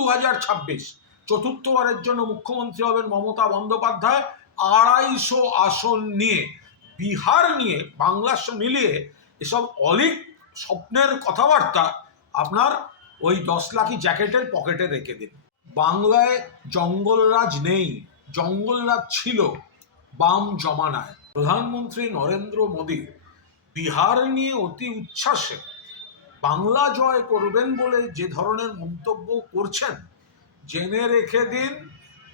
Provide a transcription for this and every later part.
দু চতুর্থবারের জন্য মুখ্যমন্ত্রী হবেন মমতা বন্দ্যোপাধ্যায়। আড়াইশো আসন নিয়ে, বিহার নিয়ে বাংলার মিলিয়ে এসব অলিক স্বপ্নের কথাবার্তা আপনার ওই দশ লাখি জ্যাকেটের পকেটে রেখে দিন। বাংলায় জঙ্গলরাজ নেই, জঙ্গলরাজ ছিল বাম জমানায়। প্রধানমন্ত্রী নরেন্দ্র মোদী বিহার নিয়ে অতি উচ্ছ্বাসে বাংলা জয় করবেন বলে যে ধরনের মন্তব্য করছেন, জেনে রেখে দিন,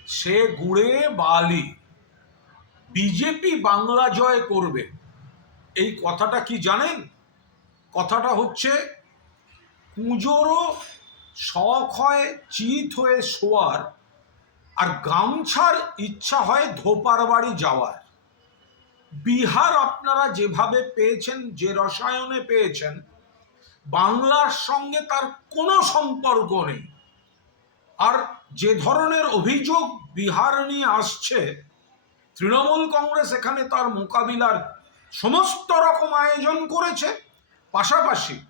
সে গুড়ে বালি। বিজেপি বাংলা জয় করবে। এই কথাটা কি জানেন? কথাটা হচ্ছে পুজোরও শখ হয়, চিত হয়ে শোয়ার, আর গামছার ইচ্ছা হয় ধোপার বাড়ি যাওয়ার। বিহার আপনারা যেভাবে পেয়েছেন, যে রসায়নে পেয়েছেন বাংলার সঙ্গে তার কোনো সম্পর্ক নেই। আর যে ধরনের অভিযোগ বিহার নিয়ে আসছে, তৃণমূল কংগ্রেস এখানে তার মোকাবিলার সমস্ত রকম আয়োজন করেছে। পাশাপাশি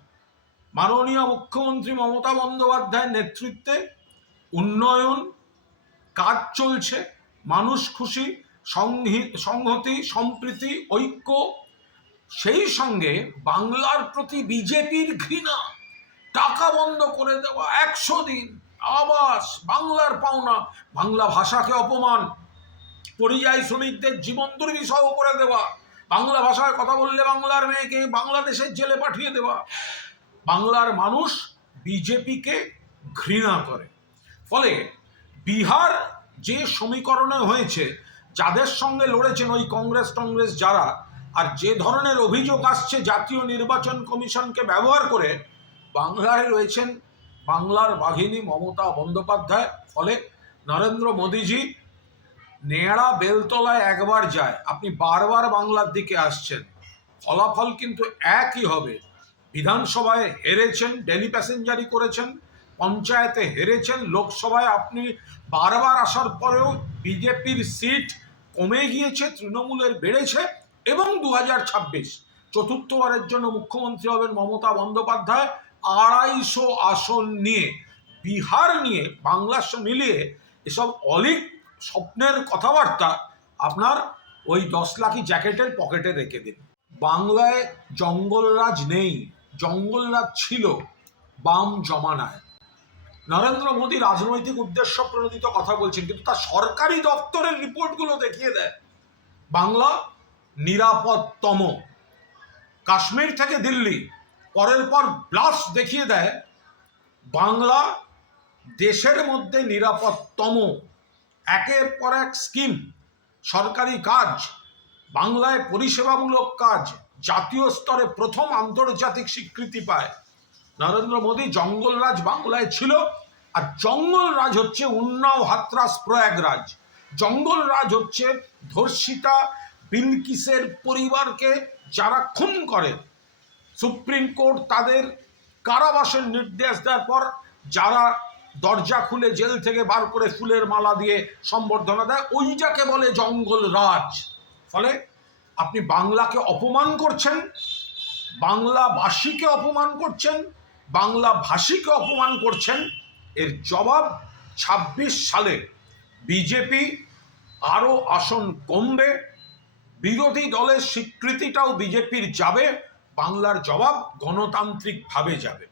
মাননীয় মুখ্যমন্ত্রী মমতা বন্দ্যোপাধ্যায়ের নেতৃত্বে উন্নয়ন কাজ চলছে। মানুষ খুশি, সংহি- সংহতি, সম্প্রীতি, ঐক্য সেই সঙ্গে বাংলার প্রতি বিজেপির ঘৃণা, টাকা বন্ধ করে দেওয়া একশো দিন, আবাস, বাংলার পাওনা, বাংলা ভাষাকে অপমান, পরিযায়ী শ্রমিকদের জীবন দুর্বিষহ করে দেওয়া, বাংলা ভাষায় কথা বললে বাংলার মেয়েকে বাংলাদেশের জেলে পাঠিয়ে দেওয়া। বাংলার মানুষ বিজেপিকে ঘৃণা করে। ফলে বিহার যে সমীকরণে হয়েছে, যাদের সঙ্গে লড়েছেন ওই কংগ্রেস টংগ্রেস যারা আর যে ধরনের অভিযোগ আসছে জাতীয় নির্বাচন কমিশনকে ব্যবহার করে, বাংলায় রয়েছেন বাংলার বাঘিনী মমতা বন্দ্যোপাধ্যায়। ফলে নরেন্দ্র মোদীজি নেড়া বেলতলায় একবার যায়, আপনি বারবার বাংলার দিকে আসছেন। ফলাফল কিন্তু একই হবে। বিধানসভায় হেরেছেন, ডেলি প্যাসেঞ্জারি করেছেন, পঞ্চায়েতে হেরেছেন, লোকসভায় আপনি বারবার আসার পরেও বিজেপির সিট কমে গিয়েছে, তৃণমূলের বেড়েছে। এবং দু হাজার ছাব্বিশ চতুর্থবারের জন্য মুখ্যমন্ত্রী হবেন মমতা বন্দ্যোপাধ্যায়। আড়াইশো আসন নিয়ে, বিহার নিয়ে বাংলার মিলিয়ে এসব অলিক স্বপ্নের কথাবার্তা আপনার ওই দশ লাখি জ্যাকেটের পকেটে রেখে দিন। বাংলায় জঙ্গলরাজ নেই জঙ্গলরাজ ছিল, বাম জমানায়। নরেন্দ্র মোদী রাজনৈতিক উদ্দেশ্য প্রণোদিত কথা বলছেন, কিন্তু তার সরকারি দপ্তরের রিপোর্টগুলো দেখিয়ে দেয়। বাংলা নিরাপদতম কাশ্মীর থেকে দিল্লি, পরের পর ব্লাস্ট দেখিয়ে দেয়, বাংলা দেশের মধ্যে নিরাপদতম একের পর এক স্কিম, সরকারি কাজ, বাংলায় পরিষেবামূলক কাজ, জাতীয় স্তরে প্রথম আন্তর্জাতিক স্বীকৃতি পায়। নরেন্দ্র মোদী জঙ্গলরাজ বাংলায় ছিল, আর জঙ্গলরাজ হচ্ছে উন্নাও হাতরাস প্রয়াগরাজ। জঙ্গলরাজ হচ্ছে ধর্ষিতা বিলকিসের পরিবারকে যারা খুন করে, সুপ্রিম কোর্ট তাদের কারাবাসের নির্দেশ দেওয়ার পর যারা দরজা খুলে জেল থেকে বার করে ফুলের মালা দিয়ে সম্বর্ধনা দেয় ওইটাকে বলে জঙ্গল রাজ। ফলে আপনি বাংলাকে অপমান করছেন বাংলাভাষীকে অপমান করছেন, বাংলা ভাষীকে অপমান করছেন, এর জবাব ২৬ সালে বিজেপি আরও আসন কমবে বিরোধী দলের স্বীকৃতিটাও বিজেপির যাবে বাংলার জবাব গণতান্ত্রিকভাবে যাবে।